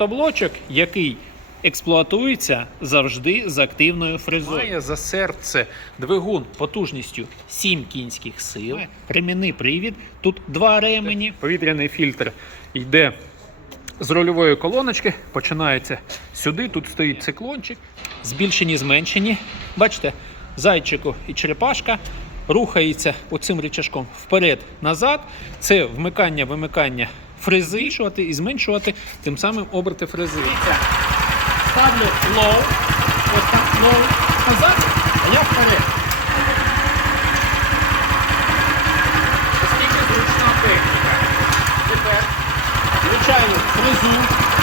Мотоблочок, який експлуатується завжди з активною фрезою. Має за серце двигун потужністю 7 кінських сил. Ремінний привід. Тут два ремені. Повітряний фільтр йде з рульової колоночки, починається сюди. Тут стоїть циклончик. Збільшені, зменшені. Бачите, зайчику і черепашка. Рухається оцим рычажком вперед-назад. Це вмикання, вимикання фрези, збільшувати і зменшувати тим самим оберти фрези. Ставлю лоу, ось так лоу назад, а я вперед. Оскільки зручна техніка. Тепер звичайно, фрезу.